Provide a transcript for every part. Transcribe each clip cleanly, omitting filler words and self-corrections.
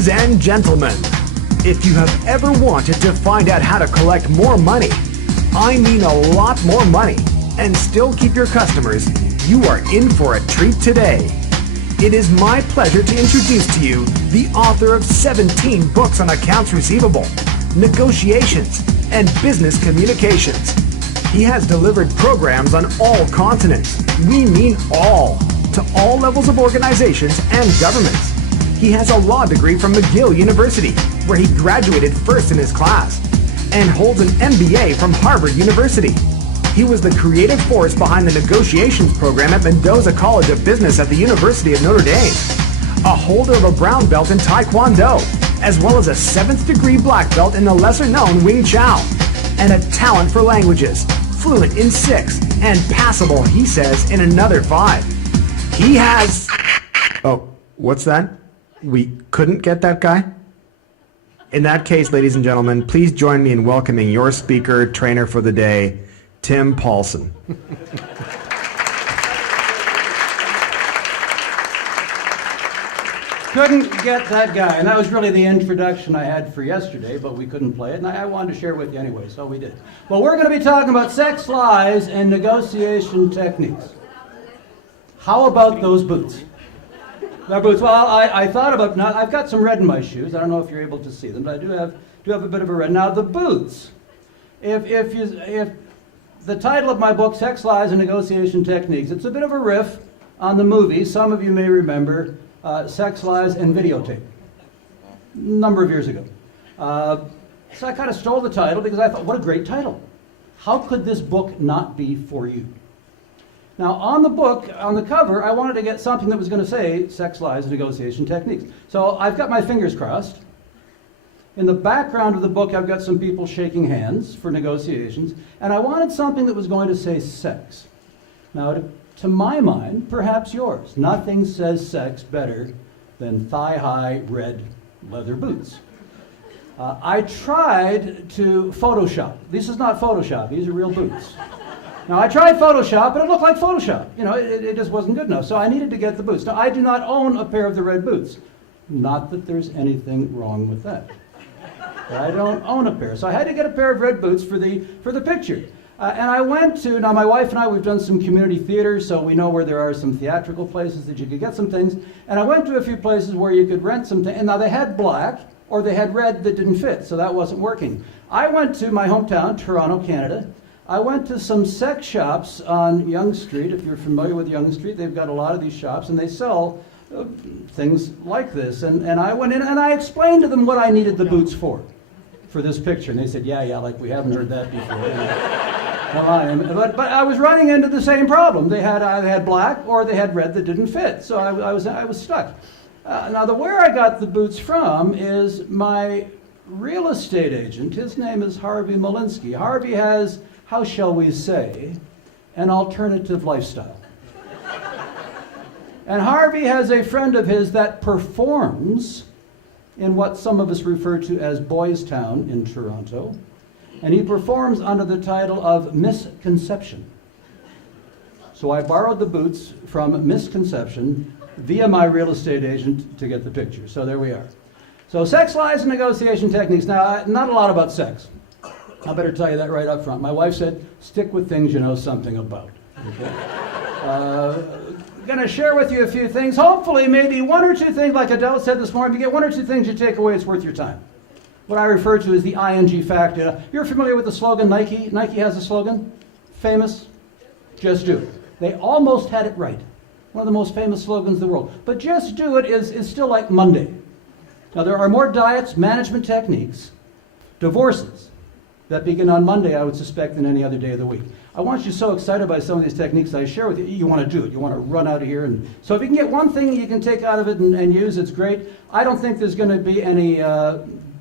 Ladies and gentlemen, if you have ever wanted to find out how to collect more money, I mean a lot more money, and still keep your customers, you are in for a treat today. It is my pleasure to introduce to you the author of 17 books on accounts receivable, negotiations, and business communications. He has delivered programs on all continents, we mean all, to all levels of organizations and governments. He has a law degree from McGill University, where he graduated first in his class, and holds an MBA from Harvard University. He was the creative force behind the negotiations program at Mendoza College of Business at the University of Notre Dame, a holder of a brown belt in Taekwondo, as well as a 7th degree black belt in the lesser-known Wing Chun, and a talent for languages, fluent in 6, and passable, he says, in another 5. He has... Oh, what's that? We couldn't get that guy? In that case, ladies and gentlemen, please join me in welcoming your speaker, trainer for the day, Tim Paulsen. Couldn't get that guy, and that was really the introduction I had for yesterday, but we couldn't play it, and I wanted to share it with you anyway, so we did. Well, we're going to be talking about sex lies and negotiation techniques. How about those boots? Our boots. Well, I thought about. Now, I've got some red in my shoes. I don't know if you're able to see them, but I do have a bit of a red. Now, the boots. If the title of my book, Sex Lies and Negotiation Techniques, it's a bit of a riff on the movie. Some of you may remember Sex Lies and Videotape, a number of years ago. So I kind of stole the title because I thought, what a great title. How could this book not be for you? Now, on the book, on the cover, I wanted to get something that was going to say Sex, Lies, and Negotiation Techniques. So I've got my fingers crossed. In the background of the book, I've got some people shaking hands for negotiations, and I wanted something that was going to say sex. Now, to my mind, perhaps yours, nothing says sex better than thigh-high red leather boots. I tried to Photoshop. This is not Photoshop, these are real boots. Now, I tried Photoshop, but it looked like Photoshop. You know, it just wasn't good enough. So I needed to get the boots. Now, I do not own a pair of the red boots. Not that there's anything wrong with that. But I don't own a pair. So I had to get a pair of red boots for the picture. And I went to, now my wife and I, we've done some community theater, so we know where there are some theatrical places that you could get some things. And I went to a few places where you could rent some things. And now they had black, or they had red that didn't fit, so that wasn't working. I went to my hometown, Toronto, Canada. I went to some sex shops on Yonge Street. If you're familiar with Yonge Street, they've got a lot of these shops, and they sell things like this. And I went in and I explained to them what I needed the boots for this picture. And they said, yeah, like we haven't heard that before. But I was running into the same problem. They had either had black or they had red that didn't fit. So I was stuck. Now, where I got the boots from is my real estate agent. His name is Harvey Malinsky. Harvey has, how shall we say, an alternative lifestyle. And Harvey has a friend of his that performs in what some of us refer to as Boys Town in Toronto. And he performs under the title of Misconception. So I borrowed the boots from Misconception via my real estate agent to get the picture. So there we are. So sex, lies, and negotiation techniques. Now, not a lot about sex. I better tell you that right up front. My wife said, stick with things you know something about. Okay? Going to share with you a few things. Hopefully, maybe one or two things, like Adele said this morning, if you get one or two things you take away, it's worth your time. What I refer to as the ING factor. You're familiar with the slogan Nike? Nike has a slogan, famous, just do it. They almost had it right. One of the most famous slogans in the world. But just do it is still like Monday. Now, there are more diets, management techniques, divorces that begin on Monday, I would suspect, than any other day of the week. I want you so excited by some of these techniques I share with you, you want to do it. You want to run out of here. And so if you can get one thing you can take out of it and use, it's great. I don't think there's going to be any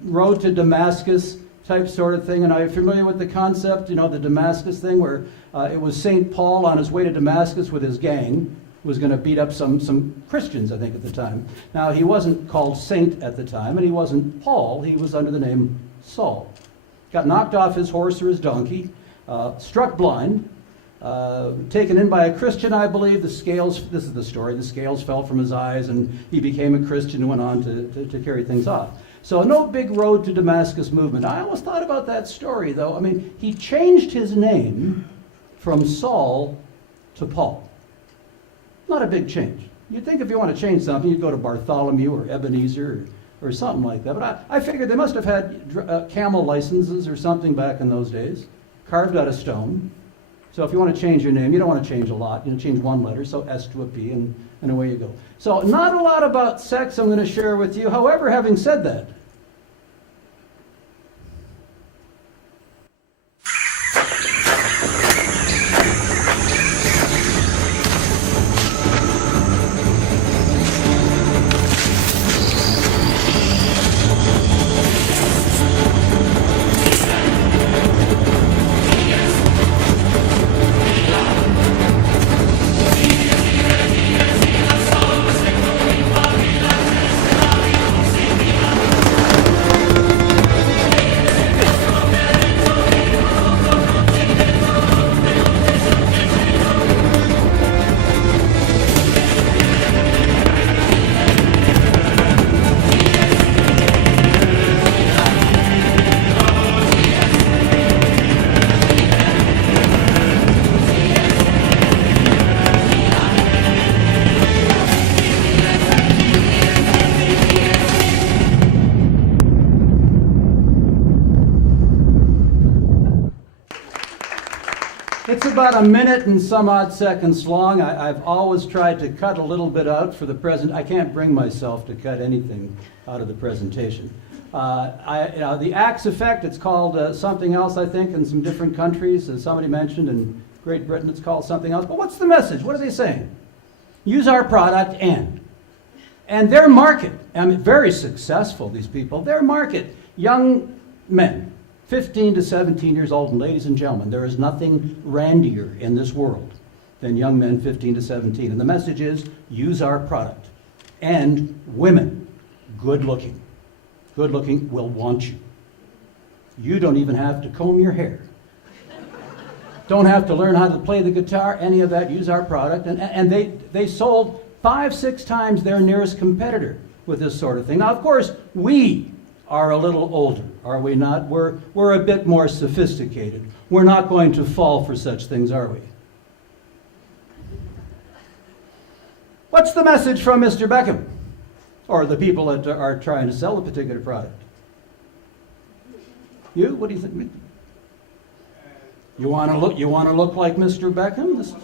road to Damascus type sort of thing. And are you familiar with the concept, the Damascus thing, where it was St. Paul on his way to Damascus with his gang, was going to beat up some Christians, I think, at the time. Now, he wasn't called Saint at the time, and he wasn't Paul. He was under the name Saul. Got knocked off his horse or his donkey, struck blind, taken in by a Christian, I believe. This is the story, the scales fell from his eyes and he became a Christian and went on to carry things off. So no big road to Damascus movement. I always thought about that story, though. I mean, he changed his name from Saul to Paul. Not a big change. You'd think if you want to change something, you'd go to Bartholomew or Ebenezer or something like that. But I figured they must have had camel licenses or something back in those days, carved out of stone. So if you want to change your name, you don't want to change a lot. You know, change one letter, so S to a P, and away you go. So not a lot about sex I'm going to share with you. However, having said that, it's about a minute and some odd seconds long. I've always tried to cut a little bit out for the present. I can't bring myself to cut anything out of the presentation. The axe effect, it's called something else, I think, in some different countries. As somebody mentioned, in Great Britain it's called something else. But what's the message? What are they saying? Use our product and their market, I mean, very successful, these people. Their market, young men, 15 to 17 years old, and ladies and gentlemen, there is nothing randier in this world than young men 15 to 17. And the message is, use our product. And women, good looking will want you. You don't even have to comb your hair. Don't have to learn how to play the guitar, any of that, use our product. And they sold 5-6 times their nearest competitor with this sort of thing. Now, of course, we are a little older, are we not? We're a bit more sophisticated. We're not going to fall for such things, are we? What's the message from Mr. Beckham? Or the people that are trying to sell a particular product? You? What do you think? You want to look like Mr. Beckham?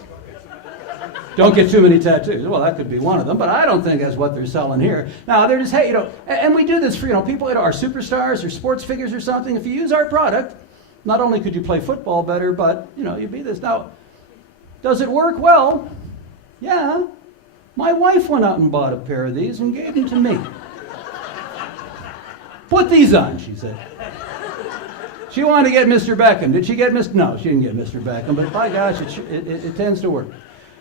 Don't get too many tattoos. Well, that could be one of them, but I don't think that's what they're selling here. Now, they're just, hey, and we do this for, people that are superstars or sports figures or something. If you use our product, not only could you play football better, but, you'd be this. Now, does it work? Well, yeah. My wife went out and bought a pair of these and gave them to me. Put these on, she said. She wanted to get Mr. Beckham. Did she get Mr. No, she didn't get Mr. Beckham, but by gosh, it tends to work.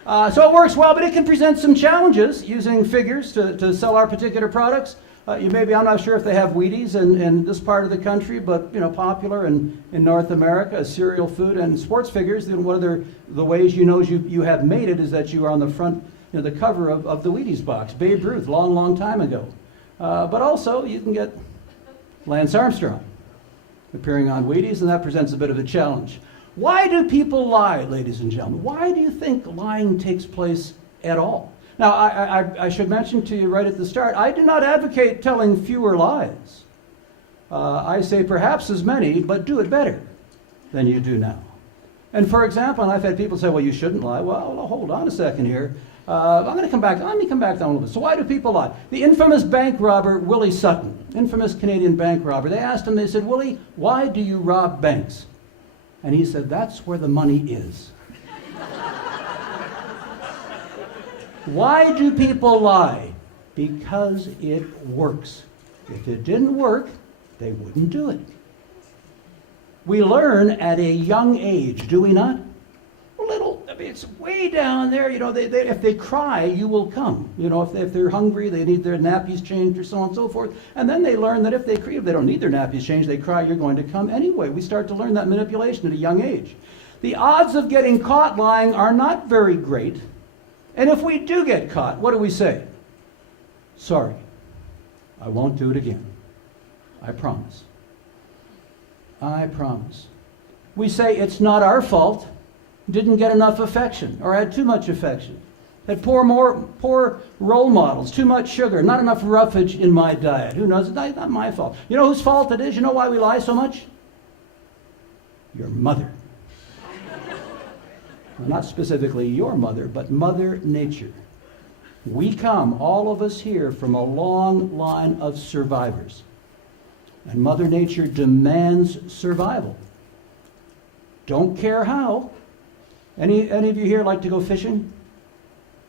So it works well, but it can present some challenges using figures to sell our particular products. I'm not sure if they have Wheaties in this part of the country, but popular in North America as cereal food and sports figures. Then one of the ways you have made it is that you are on the front, the cover of the Wheaties box. Babe Ruth, long time ago. But also you can get Lance Armstrong appearing on Wheaties, and that presents a bit of a challenge. Why do people lie, ladies and gentlemen? Why do you think lying takes place at all? Now, I should mention to you right at the start, I do not advocate telling fewer lies. I say perhaps as many, but do it better than you do now. And for example, I've had people say, well, you shouldn't lie. Well, hold on a second here. Let me come back down a little bit. So why do people lie? The infamous bank robber, Willie Sutton, infamous Canadian bank robber, they asked him, they said, Willie, why do you rob banks? And he said, that's where the money is. Why do people lie? Because it works. If it didn't work, they wouldn't do it. We learn at a young age, do we not? It's way down there. If they cry, you will come. If they're hungry, they need their nappies changed or so on and so forth. And then they learn that if they don't need their nappies changed, they cry, you're going to come anyway. We start to learn that manipulation at a young age. The odds of getting caught lying are not very great. And if we do get caught, what do we say? Sorry, I won't do it again. I promise. I promise. We say it's not our fault. Didn't get enough affection or had too much affection. Had poor role models, too much sugar, not enough roughage in my diet. Who knows? It's not my fault. You know whose fault it is? You know why we lie so much? Your mother. Well, not specifically your mother, but Mother Nature. We come, all of us here, from a long line of survivors. And Mother Nature demands survival. Don't care how. Any of you here like to go fishing?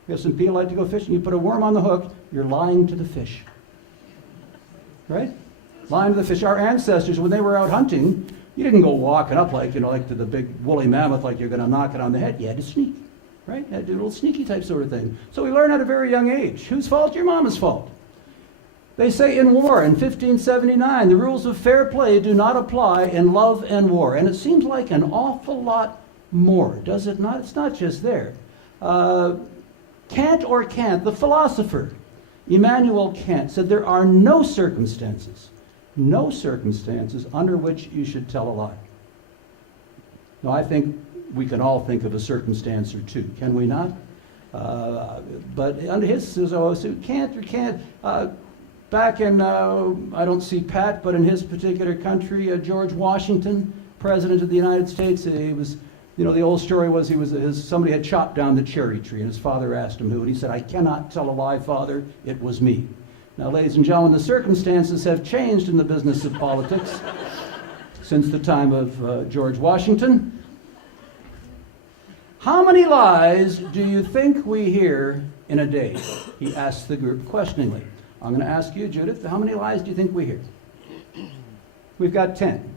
Yes, some people like to go fishing. You put a worm on the hook, you're lying to the fish. Right? Lying to the fish. Our ancestors, when they were out hunting, you didn't go walking up like to the big woolly mammoth like you're going to knock it on the head. You had to sneak. Right? You had to do a little sneaky type sort of thing. So we learn at a very young age. Whose fault? Your mama's fault. They say in war, in 1579, the rules of fair play do not apply in love and war. And it seems like an awful lot more, does it not? It's not just there. Kant, the philosopher, Immanuel Kant, said there are no circumstances under which you should tell a lie. Now, I think we can all think of a circumstance or two, can we not? But under his, Kant, back in, I don't see Pat, but in his particular country, George Washington, President of the United States, he was, the old story was somebody had chopped down the cherry tree, and his father asked him who, and he said, "I cannot tell a lie, Father, it was me." Now, ladies and gentlemen, the circumstances have changed in the business of politics since the time of George Washington. How many lies do you think we hear in a day? He asked the group questioningly. I'm going to ask you, Judith, how many lies do you think we hear? We've got 10.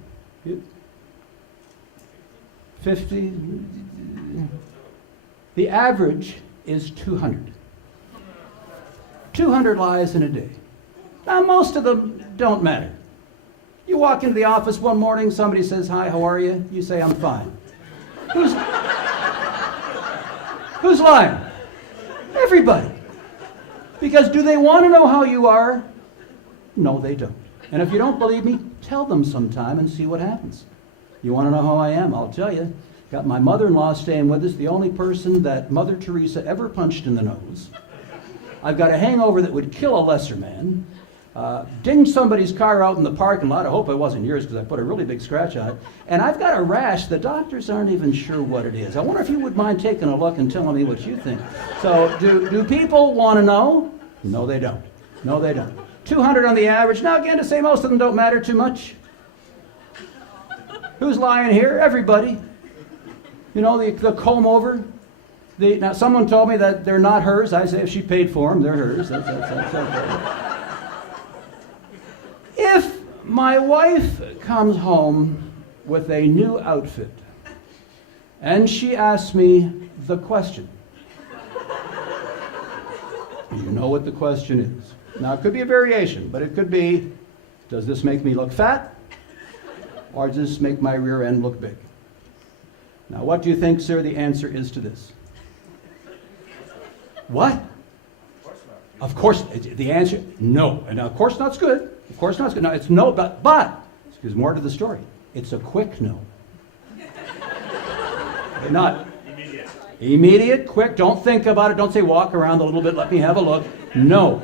50. The average is 200. 200 lies in a day. Now, most of them don't matter. You walk into the office one morning, somebody says, "Hi, how are you?" You say, "I'm fine." Who's lying? Everybody. Because do they want to know how you are? No, they don't. And if you don't believe me, tell them sometime and see what happens. You want to know how I am? I'll tell you. Got my mother-in-law staying with us, the only person that Mother Teresa ever punched in the nose. I've got a hangover that would kill a lesser man. Dinged somebody's car out in the parking lot. I hope it wasn't yours because I put a really big scratch on it. And I've got a rash. The doctors aren't even sure what it is. I wonder if you would mind taking a look and telling me what you think. So do people want to know? No, they don't. No, they don't. 200 on the average. Now, again, to say most of them don't matter too much. Who's lying here? Everybody. The comb over. Now, someone told me that they're not hers. I say if she paid for them, they're hers. That's okay. If my wife comes home with a new outfit and she asks me the question, you know what the question is. Now, it could be a variation, but it could be, does this make me look fat? Or does this make my rear end look big? Now, what do you think, sir, the answer is to this? What? Of course, the answer, no. And now, of course not's good. Of course not's good. No, it's no, but there's more to the story. It's a quick no. Not immediate, quick, don't think about it. Don't say walk around a little bit, let me have a look. No.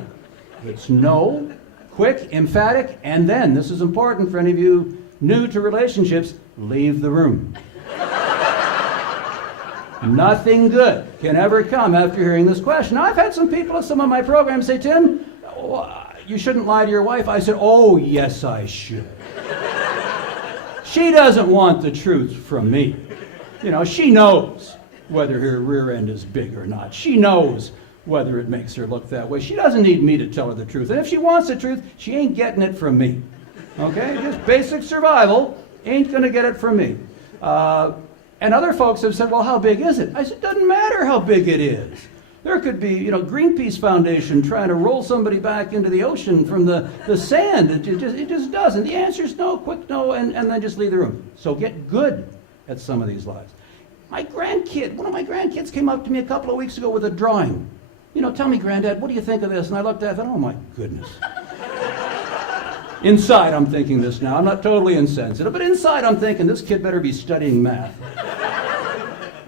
It's no, quick, emphatic, and then, this is important for any of you new to relationships, leave the room. Nothing good can ever come after hearing this question. Now, I've had some people at some of my programs say, "Tim, you shouldn't lie to your wife." I said, "Oh, yes, I should." She doesn't want the truth from me. She knows whether her rear end is big or not. She knows whether it makes her look that way. She doesn't need me to tell her the truth. And if she wants the truth, she ain't getting it from me. Okay? Just basic survival, ain't going to get it from me. And other folks have said, "Well, how big is it?" I said, "Doesn't matter how big it is. There could be, Greenpeace Foundation trying to roll somebody back into the ocean from the sand. It just doesn't. The answer is no, quick no, and then just leave the room. So get good at some of these lies. one of my grandkids came up to me a couple of weeks ago with a drawing. Tell me, Granddad, what do you think of this? And I looked at it and thought, oh my goodness. Inside, I'm thinking this now. I'm not totally insensitive, but inside, I'm thinking this kid better be studying math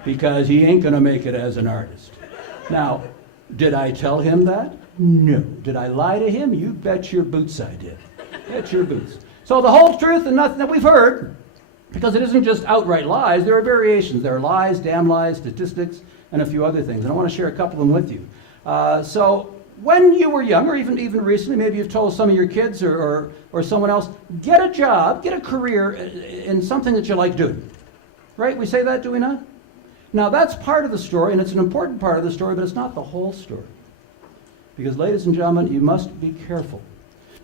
because he ain't going to make it as an artist. Now, did I tell him that? No. Did I lie to him? You bet your boots I did. Bet your boots. So the whole truth and nothing that we've heard, because it isn't just outright lies, there are variations. There are lies, damn lies, statistics, and a few other things. And I want to share a couple of them with you. So when you were young, or even recently, maybe you've told some of your kids or someone else, get a job, get a career in something that you like doing. Right? We say that, do we not? Now that's part of the story, and it's an important part of the story, but it's not the whole story. Because, ladies and gentlemen, you must be careful.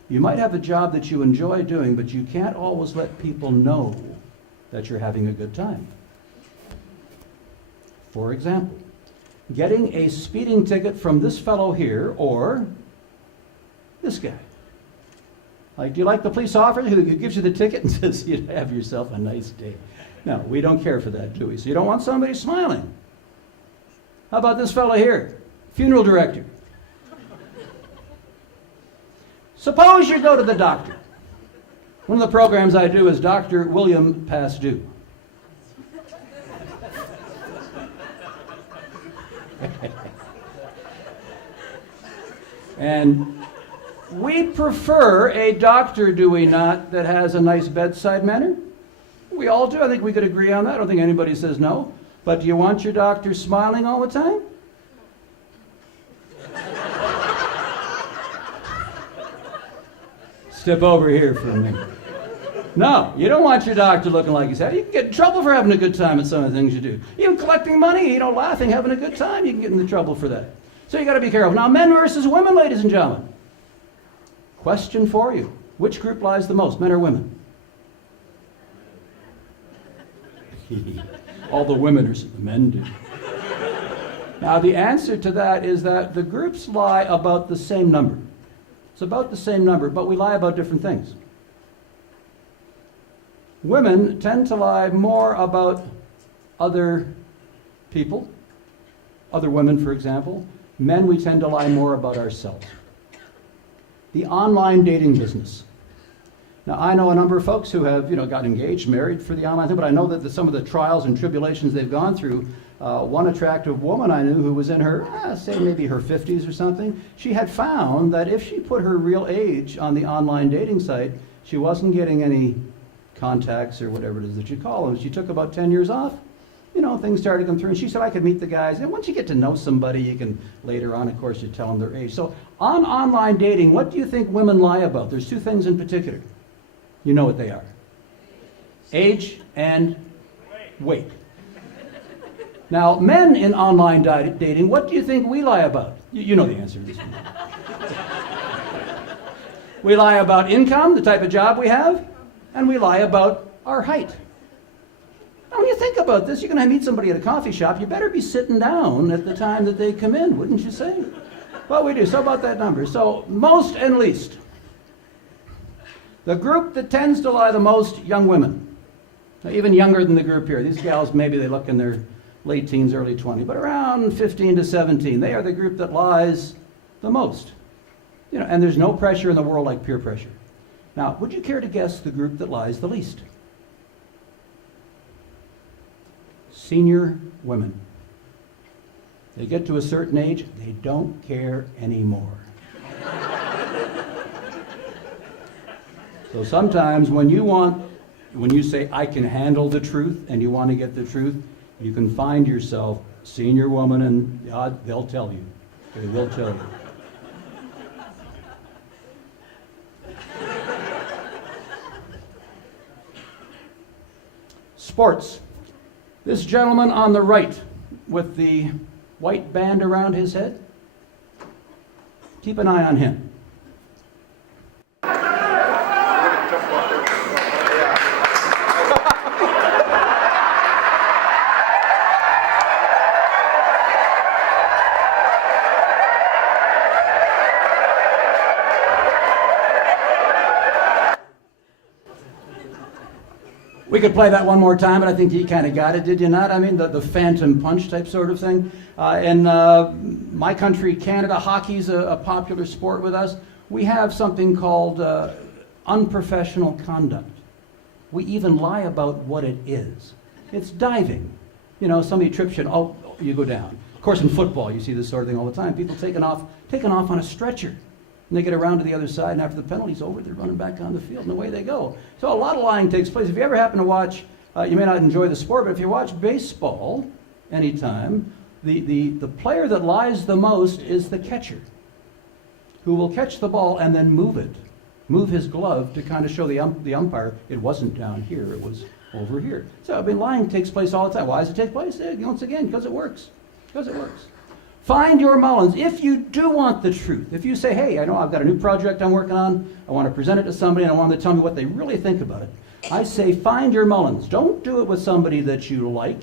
You might have a job that you enjoy doing, but you can't always let people know that you're having a good time. For example, getting a speeding ticket from this fellow here or this guy. Like, do you like the police officer who gives you the ticket and says, you have yourself a nice day? No, we don't care for that, do we? So you don't want somebody smiling. How about this fellow here? Funeral director. Suppose you go to the doctor. One of the programs I do is Dr. William Past Due. And we prefer a doctor, do we not, that has a nice bedside manner? We all do. I think we could agree on that. I don't think anybody says no. But do you want your doctor smiling all the time? Step over here for a minute. No, you don't want your doctor looking like he's happy. You can get in trouble for having a good time at some of the things you do. Even collecting money, laughing, having a good time, you can get into trouble for that. So you got to be careful. Now, men versus women, ladies and gentlemen. Question for you. Which group lies the most, men or women? All the women are, the men do. Now, the answer to that is that the groups lie about the same number. It's about the same number, but we lie about different things. Women tend to lie more about other people, other women, for example. Men, we tend to lie more about ourselves. The online dating business. Now, I know a number of folks who have, got engaged, married for the online thing, but I know that some of the trials and tribulations they've gone through. One attractive woman I knew who was in her, say maybe her 50s or something, she had found that if she put her real age on the online dating site, she wasn't getting any contacts or whatever it is that you call them. She took about 10 years off. Things started to come through, and she said, I could meet the guys. And once you get to know somebody, you can, later on, of course, you tell them their age. So on online dating, what do you think women lie about? There's two things in particular. You know what they are. Age and weight. Now, men in online dating, what do you think we lie about? You know the answer to this one. We lie about income, the type of job we have, and we lie about our height. Now, when you think about this, you're going to meet somebody at a coffee shop, you better be sitting down at the time that they come in, wouldn't you say? Well, we do. So about that number. So, most and least. The group that tends to lie the most, young women. Now, even younger than the group here. These gals, maybe they look in their late teens, early 20s, but around 15 to 17. They are the group that lies the most. And there's no pressure in the world like peer pressure. Now, would you care to guess the group that lies the least? Senior women. They get to a certain age, they don't care anymore. So sometimes when you say, I can handle the truth, and you want to get the truth, you can find yourself, senior woman, and they'll tell you. They will tell you. Sports. This gentleman on the right with the white band around his head, keep an eye on him. We could play that one more time, but I think you kind of got it, did you not? I mean, the phantom punch type sort of thing. In my country, Canada, hockey's a popular sport with us. We have something called unprofessional conduct. We even lie about what it is. It's diving. You know, somebody trips you and, oh, you go down. Of course, in football, you see this sort of thing all the time. People taking off on a stretcher. And they get around to the other side, and after the penalty's over, they're running back on the field, and away they go. So a lot of lying takes place. If you ever happen to watch, you may not enjoy the sport, but if you watch baseball anytime, the player that lies the most is the catcher, who will catch the ball and then move his glove to kind of show the umpire it wasn't down here, it was over here. So, I mean, lying takes place all the time. Why does it take place? Once again, because it works. Because it works. Find your Mullins. If you do want the truth, if you say, hey, I know I've got a new project I'm working on, I want to present it to somebody and I want them to tell me what they really think about it, I say find your Mullins. Don't do it with somebody that you like,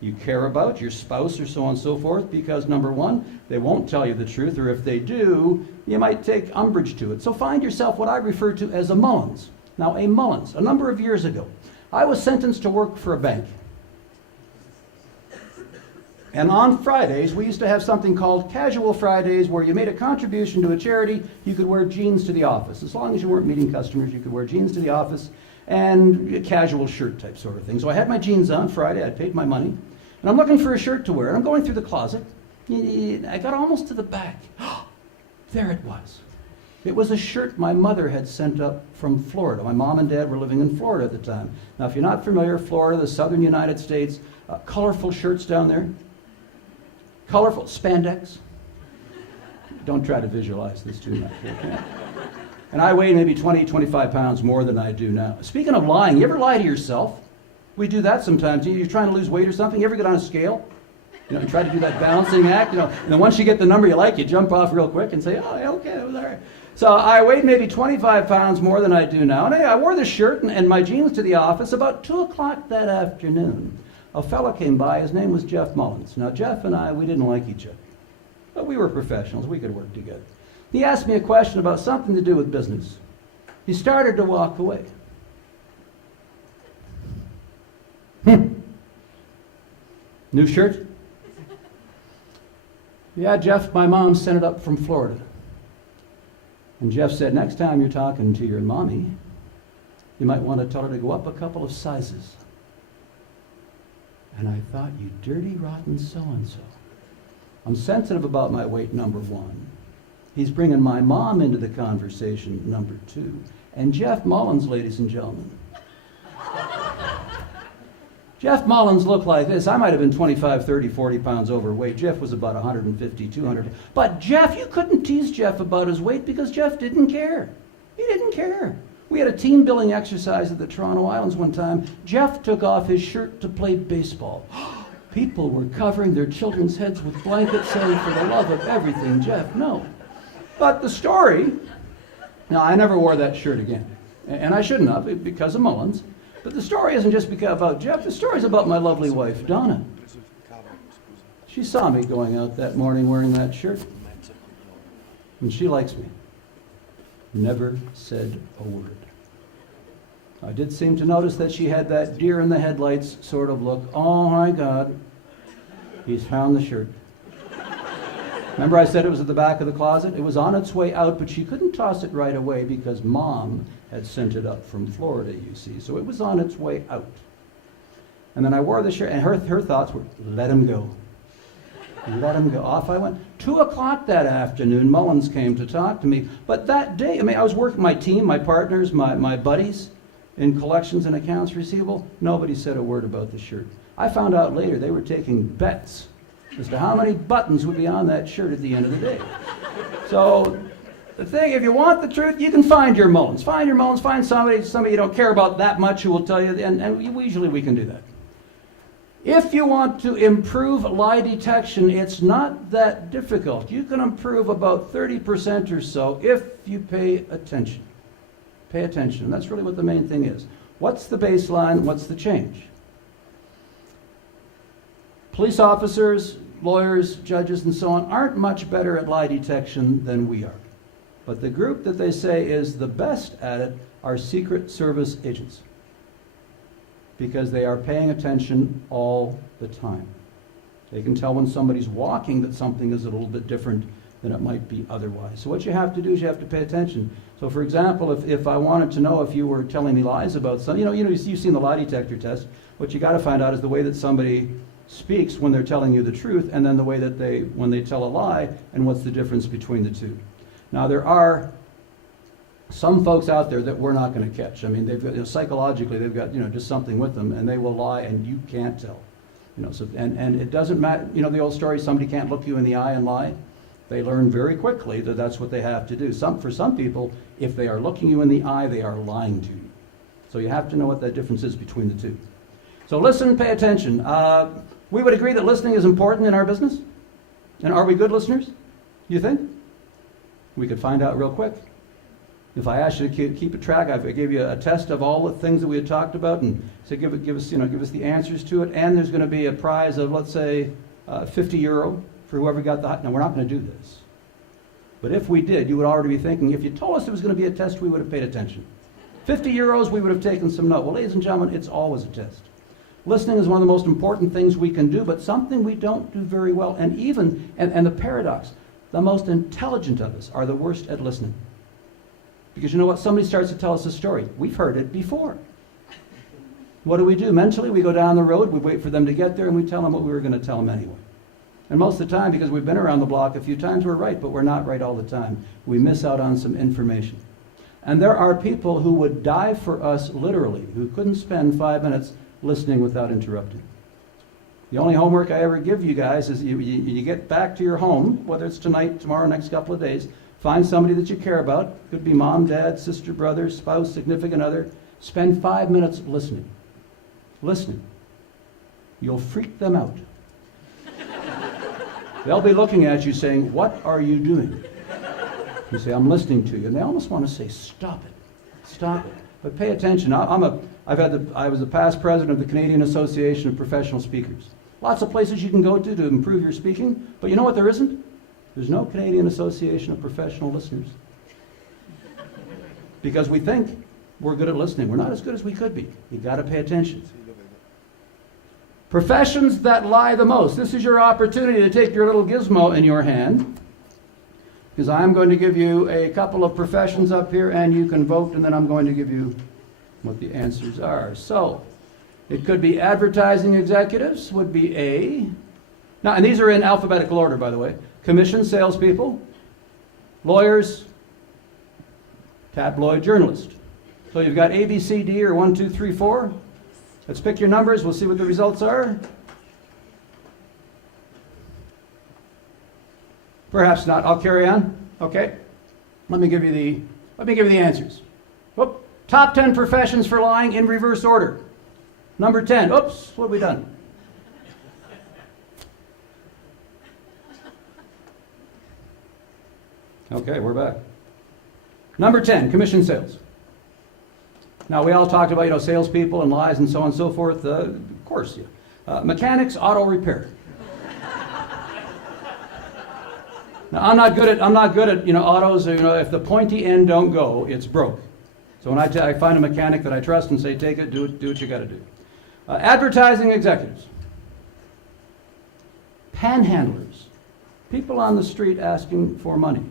you care about, your spouse or so on and so forth, because number one, they won't tell you the truth, or if they do, you might take umbrage to it. So find yourself what I refer to as a Mullins. Now, a Mullins, a number of years ago, I was sentenced to work for a bank. And on Fridays, we used to have something called Casual Fridays, where you made a contribution to a charity, you could wear jeans to the office. As long as you weren't meeting customers, you could wear jeans to the office, and a casual shirt type sort of thing. So I had my jeans on Friday, I paid my money, and I'm looking for a shirt to wear, and I'm going through the closet. I got almost to the back. There it was. It was a shirt my mother had sent up from Florida. My mom and dad were living in Florida at the time. Now, if you're not familiar, Florida, the southern United States, colorful shirts down there. Colorful spandex. Don't try to visualize this too much. Okay? And I weigh maybe 20, 25 pounds more than I do now. Speaking of lying, you ever lie to yourself? We do that sometimes. You're trying to lose weight or something. You ever get on a scale? You know, try to do that balancing act. You know, and then once you get the number you like, you jump off real quick and say, oh, yeah, okay, it was all right. So I weighed maybe 25 pounds more than I do now. And I wore the shirt and my jeans to the office about 2 o'clock that afternoon. A fella came by, his name was Jeff Mullins. Now, Jeff and I, we didn't like each other. But we were professionals, we could work together. He asked me a question about something to do with business. He started to walk away. New shirt? Yeah, Jeff, my mom sent it up from Florida. And Jeff said, next time you're talking to your mommy, you might want to tell her to go up a couple of sizes. And I thought, you dirty, rotten so-and-so. I'm sensitive about my weight, number one. He's bringing my mom into the conversation, number two. And Jeff Mullins, ladies and gentlemen. Jeff Mullins looked like this. I might have been 25, 30, 40 pounds overweight. Jeff was about 150, 200. But Jeff, you couldn't tease Jeff about his weight because Jeff didn't care. He didn't care. We had a team building exercise at the Toronto Islands one time. Jeff took off his shirt to play baseball. People were covering their children's heads with blankets saying, for the love of everything, Jeff, no. But the story, now I never wore that shirt again. And I shouldn't have because of Mullins. But the story isn't just about Jeff, the story's about my lovely wife, Donna. She saw me going out that morning wearing that shirt. And she likes me. Never said a word. I did seem to notice that she had that deer in the headlights sort of look. Oh my God, he's found the shirt. Remember I said it was at the back of the closet? It was on its way out, but she couldn't toss it right away because Mom had sent it up from Florida, you see. So it was on its way out. And then I wore the shirt, and her thoughts were, let him go. Let him go. Off I went. 2 o'clock that afternoon, Mullins came to talk to me. But that day, I mean, I was working my team, my partners, my buddies in collections and accounts receivable. Nobody said a word about the shirt. I found out later they were taking bets as to how many buttons would be on that shirt at the end of the day. So the thing, if you want the truth, you can find your Mullins. Find your Mullins. Find somebody you don't care about that much who will tell you, and usually we can do that. If you want to improve lie detection, it's not that difficult. You can improve about 30% or so if you pay attention. Pay attention. That's really what the main thing is. What's the baseline? What's the change? Police officers, lawyers, judges, and so on aren't much better at lie detection than we are. But the group that they say is the best at it are Secret Service agents. because they are paying attention all the time. They can tell when somebody's walking that something is a little bit different than it might be otherwise. So what you have to do is you have to pay attention. So for example, if I wanted to know if you were telling me lies about something, you've seen the lie detector test. What you got to find out is the way that somebody speaks when they're telling you the truth, and then the way that when they tell a lie, and what's the difference between the two. Now there are some folks out there that we're not going to catch. I mean, they've got, psychologically they've got just something with them, and they will lie, and you can't tell. So and it doesn't matter. The old story: somebody can't look you in the eye and lie. They learn very quickly that that's what they have to do. For some people, if they are looking you in the eye, they are lying to you. So you have to know what that difference is between the two. So listen, pay attention. We would agree that listening is important in our business. And are we good listeners? You think? We could find out real quick. If I asked you to keep a track, I gave you a test of all the things that we had talked about, and said give us the answers to it. And there's going to be a prize of, let's say, €50 for whoever got the. Now we're not going to do this, but if we did, you would already be thinking. If you told us it was going to be a test, we would have paid attention. €50, we would have taken some note. Well, ladies and gentlemen, it's always a test. Listening is one of the most important things we can do, but something we don't do very well. And the paradox, the most intelligent of us are the worst at listening. Because you know what? Somebody starts to tell us a story. We've heard it before. What do? Mentally, we go down the road, we wait for them to get there, and we tell them what we were going to tell them anyway. And most of the time, because we've been around the block a few times, we're right, but we're not right all the time. We miss out on some information. And there are people who would die for us literally, who couldn't spend 5 minutes listening without interrupting. The only homework I ever give you guys is you get back to your home, whether it's tonight, tomorrow, next couple of days, find somebody that you care about. Could be mom, dad, sister, brother, spouse, significant other. Spend 5 minutes listening. Listening. You'll freak them out. They'll be looking at you saying, "What are you doing?" You say, "I'm listening to you." And they almost want to say, "Stop it. Stop it." But pay attention. I was the past president of the Canadian Association of Professional Speakers. Lots of places you can go to improve your speaking, but you know what there isn't? There's no Canadian Association of Professional Listeners. Because we think we're good at listening. We're not as good as we could be. You've got to pay attention. Professions that lie the most. This is your opportunity to take your little gizmo in your hand, because I'm going to give you a couple of professions up here, and you can vote, and then I'm going to give you what the answers are. So, it could be advertising executives, would be A. Now, and these are in alphabetical order, by the way. Commission salespeople, lawyers, tabloid journalist. So you've got A, B, C, D, or 1, 2, 3, 4. Let's pick your numbers. We'll see what the results are. Perhaps not. I'll carry on. Okay. Let me give you the answers. Whoop. Top 10 professions for lying in reverse order. Number 10. Oops. What have we done? Okay, we're back. Number 10, commission sales. Now, we all talked about, salespeople and lies and so on and so forth. Of course, yeah. Mechanics, auto repair. Now, I'm not good at autos. If the pointy end don't go, it's broke. So when I find a mechanic that I trust and say, take it, do what you got to do. Advertising executives. Panhandlers. People on the street asking for money.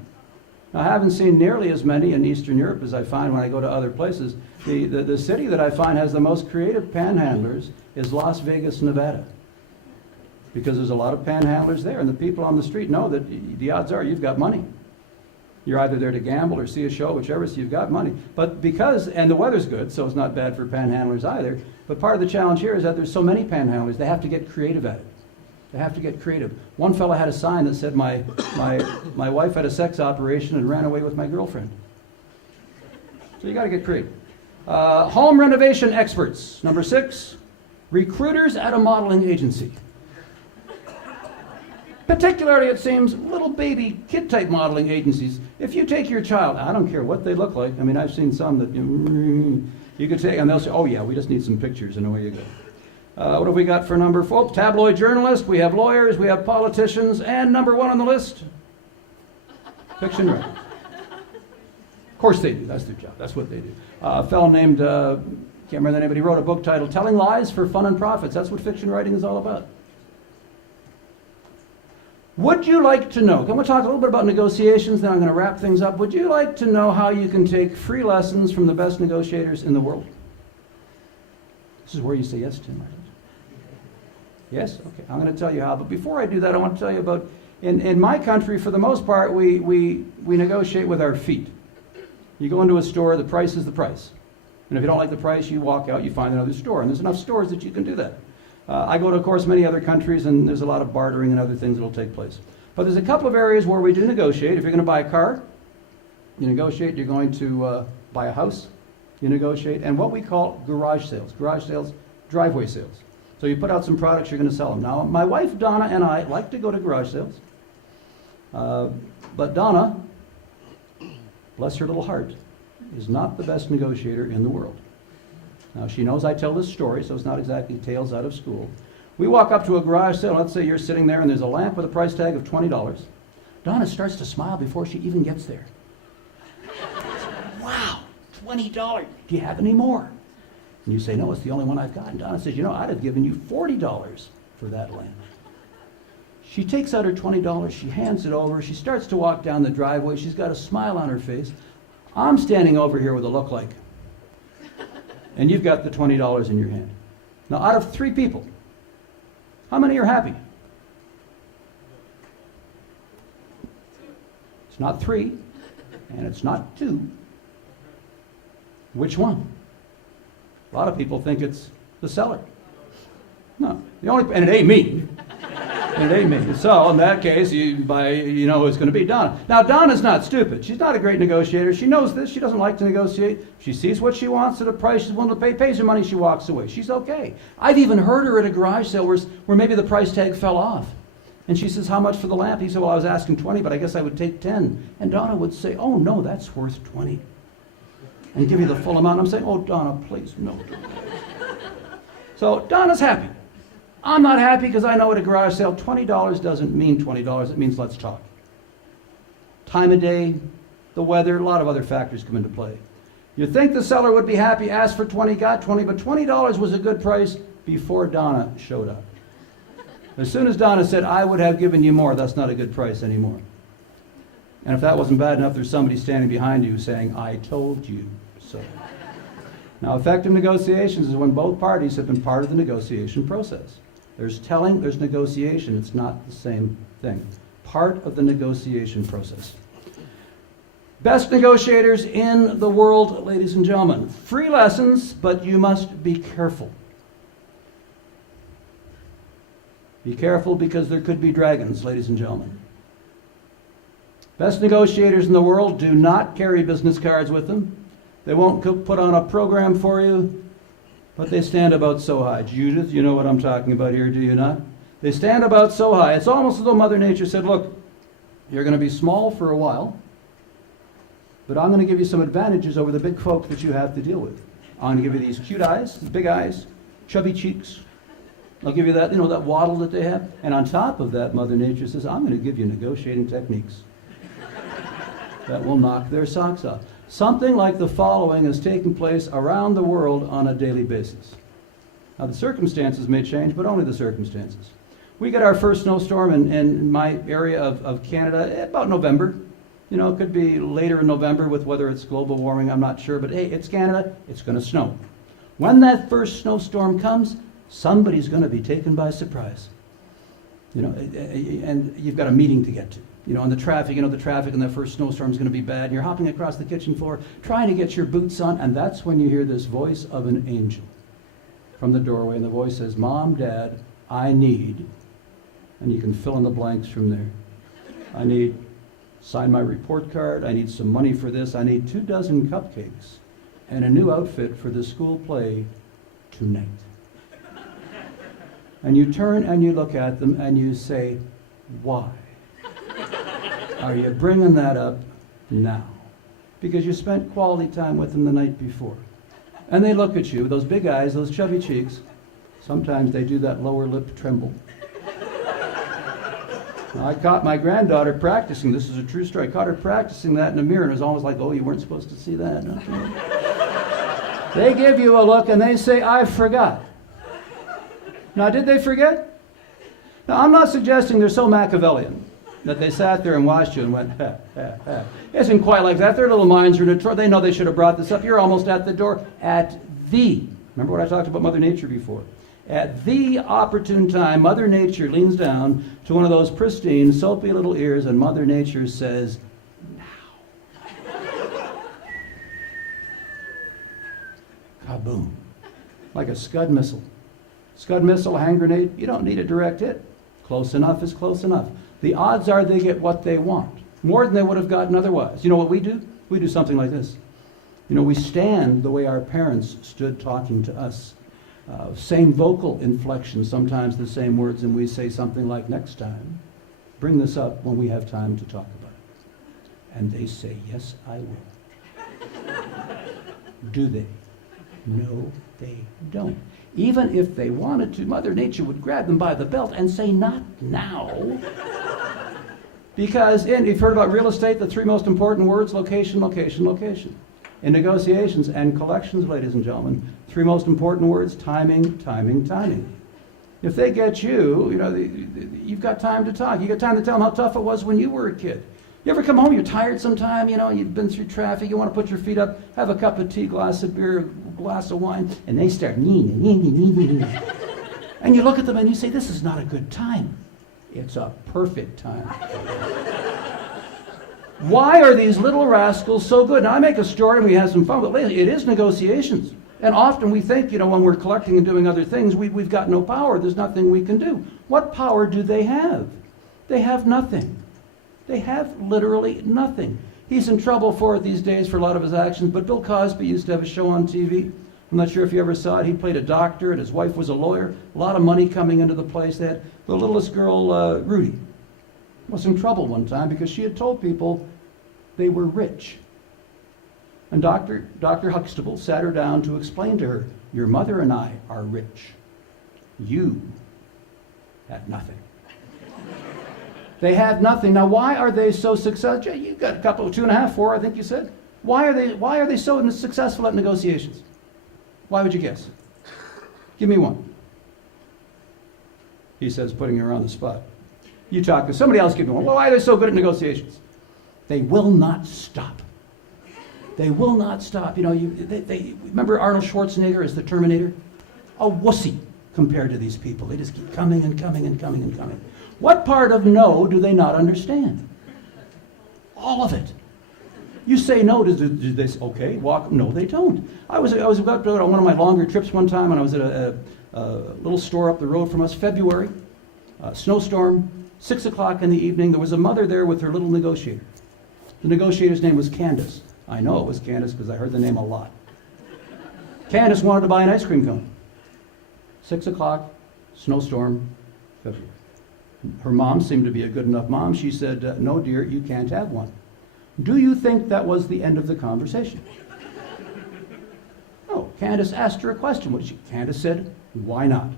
Now, I haven't seen nearly as many in Eastern Europe as I find when I go to other places. The city that I find has the most creative panhandlers is Las Vegas, Nevada. Because there's a lot of panhandlers there, and the people on the street know that the odds are you've got money. You're either there to gamble or see a show, whichever, so you've got money. But and the weather's good, so it's not bad for panhandlers either. But part of the challenge here is that there's so many panhandlers, they have to get creative at it. They have to get creative. One fellow had a sign that said, my wife had a sex operation and ran away with my girlfriend. So you got to get creative. Home renovation experts. Number 6, recruiters at a modeling agency. Particularly, it seems, little baby kid-type modeling agencies. If you take your child, I don't care what they look like. I mean, I've seen some that you could take, and they'll say, "Oh yeah, we just need some pictures," and away you go. What have we got for number 4? Tabloid journalists, we have lawyers, we have politicians, and number 1 on the list, fiction writers. Of course they do. That's their job. That's what they do. A fellow named Can't remember that anybody wrote a book titled Telling Lies for Fun and Profits. That's what fiction writing is all about. Would you like to know, can we talk a little bit about negotiations, then I'm going to wrap things up. Would you like to know how you can take free lessons from the best negotiators in the world? This is where you say yes, Tim. Yes? Okay, I'm going to tell you how. But before I do that, I want to tell you about, in my country, for the most part, we negotiate with our feet. You go into a store, the price is the price. And if you don't like the price, you walk out, you find another store. And there's enough stores that you can do that. I go to, of course, many other countries, and there's a lot of bartering and other things that will take place. But there's a couple of areas where we do negotiate. If you're going to buy a car, you negotiate. You're going to buy a house, you negotiate. And what we call garage sales, driveway sales. So you put out some products, you're going to sell them. Now, my wife Donna and I like to go to garage sales. But Donna, bless her little heart, is not the best negotiator in the world. Now, she knows I tell this story, so it's not exactly tales out of school. We walk up to a garage sale. Let's say you're sitting there and there's a lamp with a price tag of $20. Donna starts to smile before she even gets there. Wow, $20. Do you have any more? And you say, no, it's the only one I've got. And Donna says, you know, I'd have given you $40 for that lamp. She takes out her $20, she hands it over, she starts to walk down the driveway, she's got a smile on her face. I'm standing over here with a look like, and you've got the $20 in your hand. Now, out of 3 people, how many are happy? It's not 3, and it's not 2. Which one? A lot of people think it's the seller. No, and it ain't me. And it ain't me. So in that case, you know who it's going to be, Donna. Now, Donna's not stupid. She's not a great negotiator. She knows this. She doesn't like to negotiate. She sees what she wants at a price she's willing to pay, pays her money, she walks away. She's okay. I've even heard her at a garage sale where maybe the price tag fell off. And she says, how much for the lamp? He said, well, I was asking 20, but I guess I would take 10. And Donna would say, oh, no, that's worth 20. And give you the full amount. I'm saying, oh, Donna, please, no. So Donna's happy. I'm not happy because I know at a garage sale, $20 doesn't mean $20. It means let's talk. Time of day, the weather, a lot of other factors come into play. You'd think the seller would be happy, asked for 20, got 20, but $20 was a good price before Donna showed up. As soon as Donna said, I would have given you more, that's not a good price anymore. And if that wasn't bad enough, there's somebody standing behind you saying, I told you so. Now, effective negotiations is when both parties have been part of the negotiation process. There's telling, there's negotiation. It's not the same thing. Part of the negotiation process. Best negotiators in the world, ladies and gentlemen. Free lessons, but you must be careful. Be careful because there could be dragons, ladies and gentlemen. Best negotiators in the world do not carry business cards with them. They won't put on a program for you, but they stand about so high. Judith, you know what I'm talking about here, do you not? They stand about so high. It's almost as though Mother Nature said, look, you're going to be small for a while, but I'm going to give you some advantages over the big folk that you have to deal with. I'm going to give you these cute eyes, big eyes, chubby cheeks. I'll give you that, that waddle that they have. And on top of that, Mother Nature says, I'm going to give you negotiating techniques that will knock their socks off. Something like the following is taking place around the world on a daily basis. Now, the circumstances may change, but only the circumstances. We get our first snowstorm in my area of Canada about November. It could be later in November with whether it's global warming, I'm not sure. But hey, it's Canada, it's going to snow. When that first snowstorm comes, somebody's going to be taken by surprise. And you've got a meeting to get to. And the traffic in that first snowstorm is going to be bad, and you're hopping across the kitchen floor, trying to get your boots on, and that's when you hear this voice of an angel from the doorway, and the voice says, Mom, Dad, I need, and you can fill in the blanks from there. I need, sign my report card, I need some money for this, I need 24 cupcakes, and a new outfit for the school play tonight. And you turn and you look at them and you say, why are you bringing that up now? Because you spent quality time with them the night before. And they look at you, those big eyes, those chubby cheeks. Sometimes they do that lower lip tremble. Now, I caught my granddaughter practicing, this is a true story, I caught her practicing that in the mirror, and it was almost like, oh, you weren't supposed to see that. Okay. They give you a look and they say, I forgot. Now, did they forget? Now, I'm not suggesting they're so Machiavellian that they sat there and watched you and went, ha, ha, ha. It isn't quite like that. Their little minds are in a trouble. They know they should have brought this up. You're almost at the door. Remember what I talked about Mother Nature before? At the opportune time, Mother Nature leans down to one of those pristine, soapy little ears, and Mother Nature says, now. Kaboom. Like a Scud missile. Scud missile, hand grenade, you don't need a direct hit. Close enough is close enough. The odds are they get what they want, more than they would have gotten otherwise. You know what we do? We do something like this. You know, we stand the way our parents stood talking to us. Same vocal inflection, sometimes the same words, and we say something like, next time, bring this up when we have time to talk about it. And they say, yes, I will. Do they? No, they don't. Even if they wanted to, Mother Nature would grab them by the belt and say, not now. Because you've heard about real estate, the three most important words, location, location, location. In negotiations and collections, ladies and gentlemen, three most important words, timing, timing, timing. If they get you, you've got time to talk. You've got time to tell them how tough it was when you were a kid. You ever come home, you're tired sometime, you've been through traffic, you want to put your feet up, have a cup of tea, glass of beer, glass of wine, and they start, and you look at them and you say, this is not a good time. It's a perfect time. Why are these little rascals so good? Now, I make a story and we have some fun, but it is negotiations. And often we think, when we're collecting and doing other things, we've got no power. There's nothing we can do. What power do they have? They have nothing. They have literally nothing. He's in trouble for it these days for a lot of his actions, but Bill Cosby used to have a show on TV. I'm not sure if you ever saw it. He played a doctor and his wife was a lawyer. A lot of money coming into the place. They had the littlest girl, Rudy, was in trouble one time because she had told people they were rich. And Dr. Huxtable sat her down to explain to her, your mother and I are rich. You had nothing. They had nothing. Now, why are they so successful? You got a couple of 2.5, 4, I think you said. Why are they so successful at negotiations? Why would you guess? Give me one. He says, putting her on the spot. You talk to somebody else, give me one. Well, why are they so good at negotiations? They will not stop. They will not stop. They remember Arnold Schwarzenegger as the Terminator? A wussy compared to these people. They just keep coming and coming and coming and coming. What part of no do they not understand? All of it. You say no, do they say, okay, walk? No, they don't. I was about to go on one of my longer trips one time, and I was at a little store up the road from us, February, snowstorm, 6 o'clock in the evening. There was a mother there with her little negotiator. The negotiator's name was Candace. I know it was Candace because I heard the name a lot. Candace wanted to buy an ice cream cone. 6 o'clock, snowstorm, February. Her mom seemed to be a good enough mom. She said, no, dear, you can't have one. Do you think that was the end of the conversation? No. Candace asked her a question. Candace said, why not?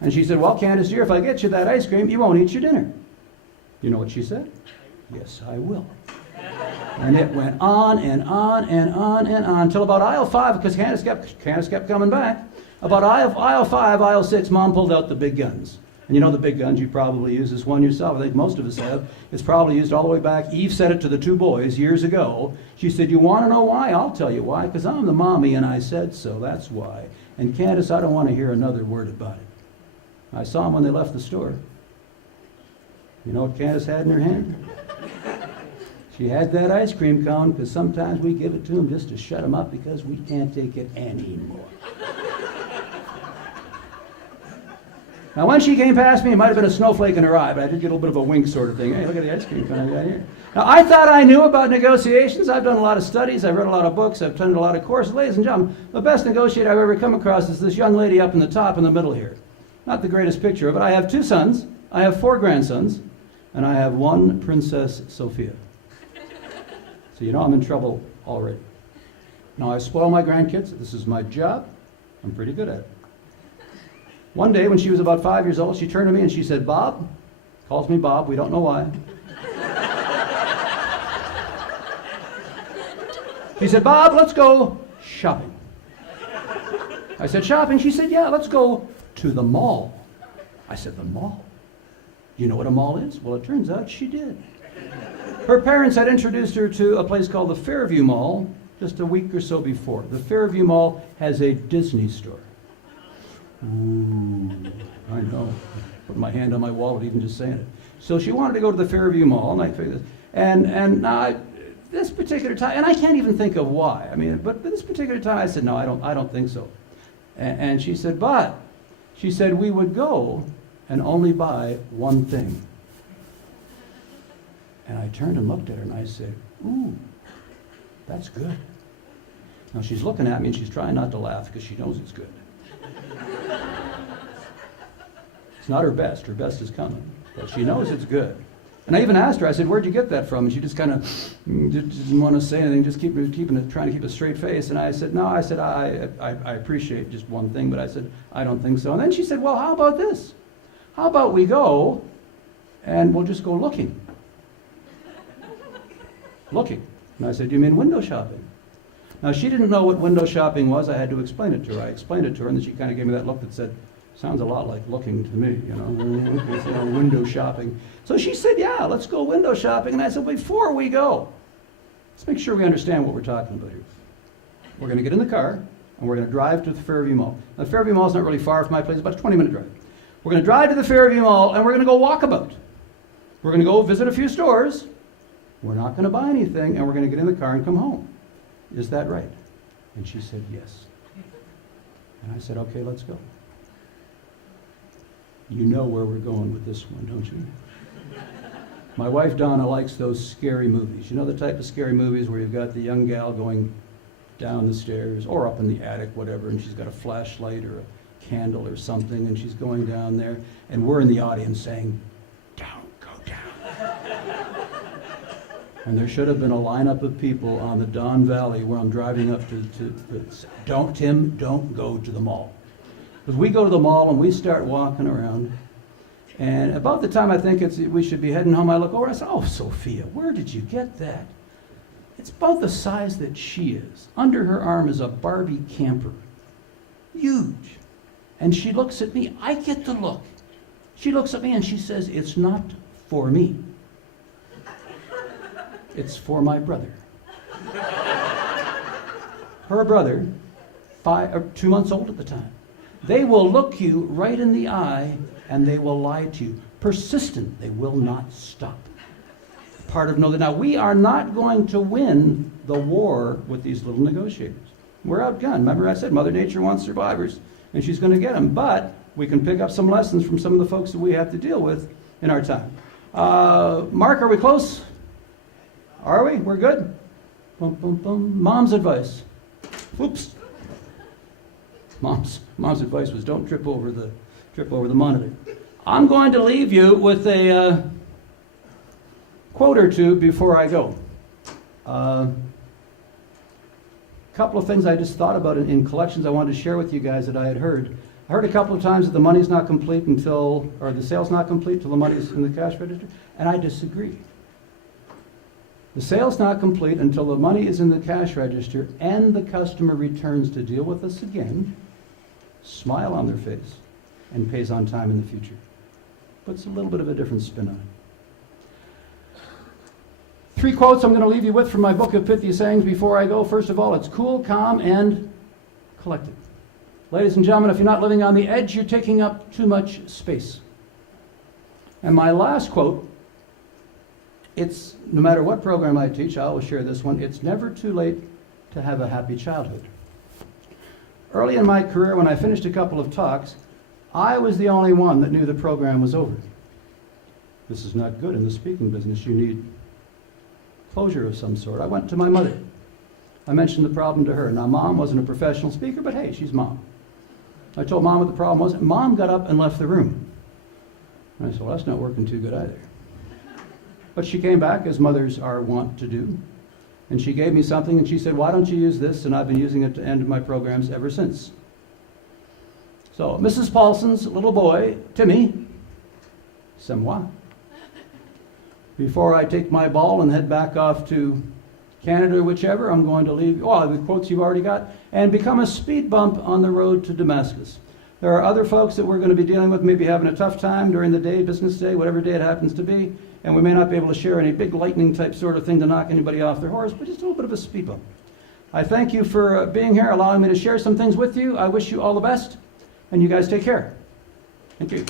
And she said, well, Candace, dear, if I get you that ice cream, you won't eat your dinner. You know what she said? Yes, I will. And it went on and on and on and on until about aisle 5, because Candace kept coming back. About aisle 5, aisle 6, Mom pulled out the big guns. And the big guns you probably use this one yourself. I think most of us have. It's probably used all the way back. Eve said it to the 2 boys years ago. She said, you want to know why? I'll tell you why. Because I'm the mommy and I said so. That's why. And Candace, I don't want to hear another word about it. I saw them when they left the store. You know what Candace had in her hand? She had that ice cream cone, because sometimes we give it to them just to shut them up because we can't take it anymore. Now, when she came past me, it might have been a snowflake in her eye, but I did get a little bit of a wink sort of thing. Hey, look at the ice cream cone I got here. Now, I thought I knew about negotiations. I've done a lot of studies. I've read a lot of books. I've attended a lot of courses. Ladies and gentlemen, the best negotiator I've ever come across is this young lady up in the top in the middle here. Not the greatest picture, but I have 2 sons. I have 4 grandsons. And I have 1 Princess Sophia. So I'm in trouble already. Now, I spoil my grandkids. This is my job. I'm pretty good at it. One day when she was about 5 years old, she turned to me and she said, Bob, calls me Bob, we don't know why. She said, Bob, let's go shopping. I said, shopping? She said, yeah, let's go to the mall. I said, the mall? You know what a mall is? Well, it turns out she did. Her parents had introduced her to a place called the Fairview Mall just a week or so before. The Fairview Mall has a Disney store. Ooh, I know. Put my hand on my wallet even just saying it. So she wanted to go to the Fairview Mall, and I figured, this particular time, and I can't even think of why. I mean, but this particular time, I said, no, I don't think so. And she said, but she said we would go and only buy one thing. And I turned and looked at her and I said, ooh, that's good. Now she's looking at me and she's trying not to laugh because she knows it's good. It's not her best is coming, but she knows it's good. And I even asked her, I said, where'd you get that from? And she just kind of didn't want to say anything, just trying to keep a straight face. And I said, no, I said, I appreciate just one thing, but I said, I don't think so. And then she said, well, how about this? How about we go and we'll just go looking? Looking. And I said, you mean window shopping? Now, she didn't know what window shopping was. I had to explain it to her. I explained it to her, and then she kind of gave me that look that said, sounds a lot like looking to me, you know, window shopping. So she said, yeah, let's go window shopping. And I said, before we go, let's make sure we understand what we're talking about here. We're going to get in the car, and we're going to drive to the Fairview Mall. Now, the Fairview Mall is not really far from my place, about a 20-minute drive. We're going to drive to the Fairview Mall, and we're going to go walkabout. We're going to go visit a few stores. We're not going to buy anything, and we're going to get in the car and come home. Is that right? And she said, yes. And I said, okay, let's go. You know where we're going with this one, don't you? My wife, Donna, likes those scary movies. You know the type of scary movies where you've got the young gal going down the stairs or up in the attic, whatever, and she's got a flashlight or a candle or something, and she's going down there, and we're in the audience saying, don't go down. And there should have been a lineup of people on the Don Valley where I'm driving up to don't, Tim, don't go to the mall. Because we go to the mall and we start walking around, and about the time I think we should be heading home, I look over and I say, oh, Sophia, where did you get that? It's about the size that she is. Under her arm is a Barbie camper. Huge. And she looks at me. I get the look. She looks at me and she says, it's not for me. It's for my brother. Her brother, 2 months old at the time. They will look you right in the eye and they will lie to you. Persistent, they will not stop. Part of know that now we are not going to win the war with these little negotiators. We're outgunned. Remember I said Mother Nature wants survivors and she's going to get them, but we can pick up some lessons from some of the folks that we have to deal with in our time. Mark, are we close? Are we? We're good? Bum, bum, bum. Mom's advice. Oops. Mom's advice was don't trip over the monitor. I'm going to leave you with a quote or two before I go. Couple of things I just thought about in collections I wanted to share with you guys that I had heard. I heard a couple of times that the money's not complete or the sale's not complete until the money's in the cash register, and I disagree. The sale's not complete until the money is in the cash register and the customer returns to deal with us again, smile on their face, and pays on time in the future. Puts a little bit of a different spin on it. 3 quotes I'm going to leave you with from my book of pithy sayings before I go. First of all, it's cool, calm, and collected. Ladies and gentlemen, if you're not living on the edge, you're taking up too much space. And my last quote, it's, no matter what program I teach, I always share this one, it's never too late to have a happy childhood. Early in my career, when I finished a couple of talks, I was the only one that knew the program was over. This is not good in the speaking business. You need closure of some sort. I went to my mother. I mentioned the problem to her. Now, Mom wasn't a professional speaker, but hey, she's Mom. I told Mom what the problem was. Mom got up and left the room. And I said, well, that's not working too good either. But she came back, as mothers are wont to do, and she gave me something, and she said, why don't you use this? And I've been using it to end my programs ever since. So, Mrs. Paulsen's little boy, Timmy, c'est moi. Before I take my ball and head back off to Canada or whichever, I'm going to leave, well, the quotes you've already got, and become a speed bump on the road to Damascus. There are other folks that we're going to be dealing with, maybe having a tough time during the day, business day, whatever day it happens to be, and we may not be able to share any big lightning type sort of thing to knock anybody off their horse, but just a little bit of a speed bump. I thank you for being here, allowing me to share some things with you. I wish you all the best, and you guys take care. Thank you.